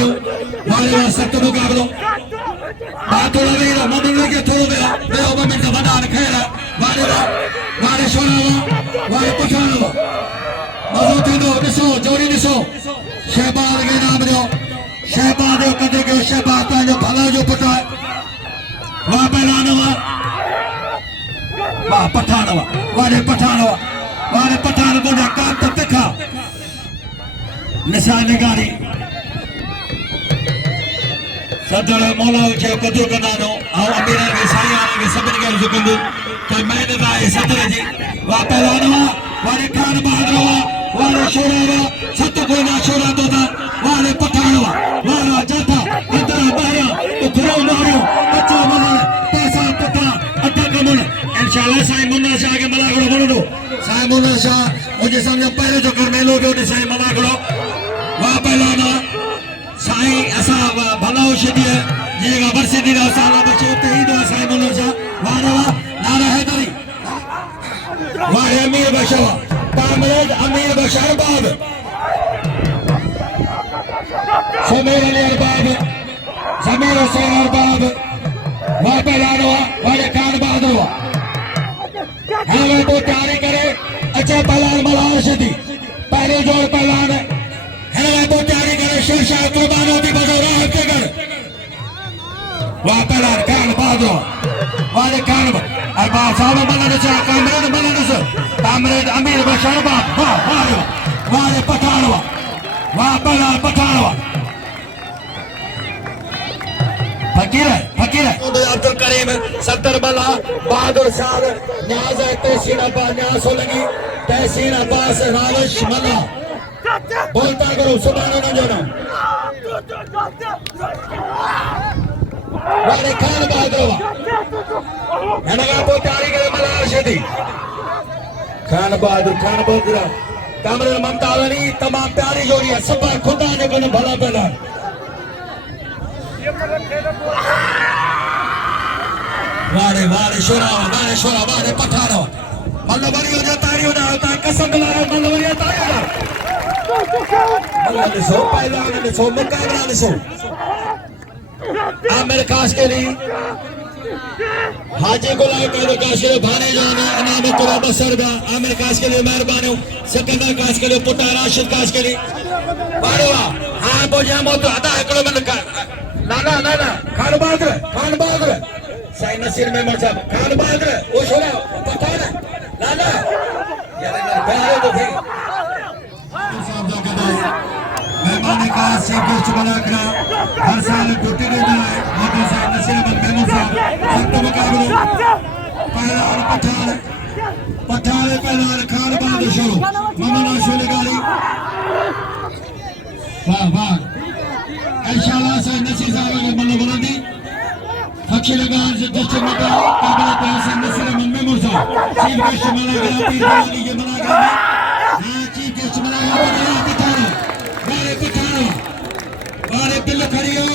Manu, Mario Satomo Gablo, Batolo Vero, Mamma Tolo, Leo Mamma Vadana Kera, Mario Shonava, Mario Potano, Mazotino, Niso, Jori Niso, Sheba Ganamio, Sheba de Kadego, Sheba, Palajo Pota, Wabanova, Patanova, Patanova, Patanova, Peka, Nisa Negari, Sadara Mola, Kadu Ganano, our Amira, Saya, somebody else who can do, Kamana, Sataraji, Wapanova, Warakana Bahadrova, Wara Shorava, Satagona Shoratota, Wara Patanova, Wara Jata, Atara Bara, Ukuro Mario, Patamana, Pasa Pata, Atakamuna, and Shala Simon Shag and Malagro, Simon Shah, which is on the pilot of Carmelo, the same Malagro, Wapalana, Sai Asava, Palau Shedia, Yiga Varsity, Sala, Bachote, Simon Shah, Wara, Nara Hedari, Wayamir Bashawa, Pamed, Amir Bashar Bab, Samir Ali Bab, Samir Salar Bab, Wapalano, Warakan Badova. हमें तो तैयारी करे अच्छे पलान मलाल शदी पहले जोर पलान हमें तो तैयारी करे शेरशाह कुर्बानों की बजौरा हत्या कर वहाँ पलान कान बादो वाले कान अरबा सालों मलाने से कामरेड मलाने से कामरेड अमीर बशर बाप वाले पठानवा वहाँ पलान पठानवा फकीर है अब्दुल करीम सत्तर बला बहादुर साहब न्याज तहसीन अब्बास न्याज सोलंगी तहसीन अब्बास रावश मल्ला बोलता करो सुभान अल्लाह जोना वाले खान बहादुर हनगा पो तारी करे मला शदी खान बहादुर कामरे ममता वाली तमाम प्यारी जोड़ी है सब खुदा ने कोने भला पहला वारे शोरा वारे पठारो मल्लवरियो जो तारियो ना होता कसम दिलारो मल्लवरियो तारियो ना मल्लवरियो सो पहलवान ने सो मुकाबला ने सो आमिर काश के लिए हाजी गुलाम का काशिर भाने जाना इनाम तुरा बसरगा आमिर काश के लिए मेहरबानी सिकंदर काश के लिए पुटा राशिद काश के लिए वारे वाह हां बोझा मो तो आधा एकड़ो में ना खान बहादुर साई नसीर में मरजा खान बहादुर वो छोरा पठान ना यार प्यारे तो थे साहब का कदम मेहमान का सीख चुका करा हर साल ड्यूटी देना है मोदी साई नसीर में मेहमान साहब सख्त मुकाबले पहलवान पठान खान बहादुर शुरू ममना शोले गाली वाह इंशाल्लाह साई नसीर साहब के बल्ले बुलंदी Fakşilegan Zıddıçı Mada Kabala Tahasen Nesile Mamme Mursa Çiğ Göçü Malagara Pirgani Ge Malagara Çiğ Göçü Malagara Pıtara Vare Bill Khariyo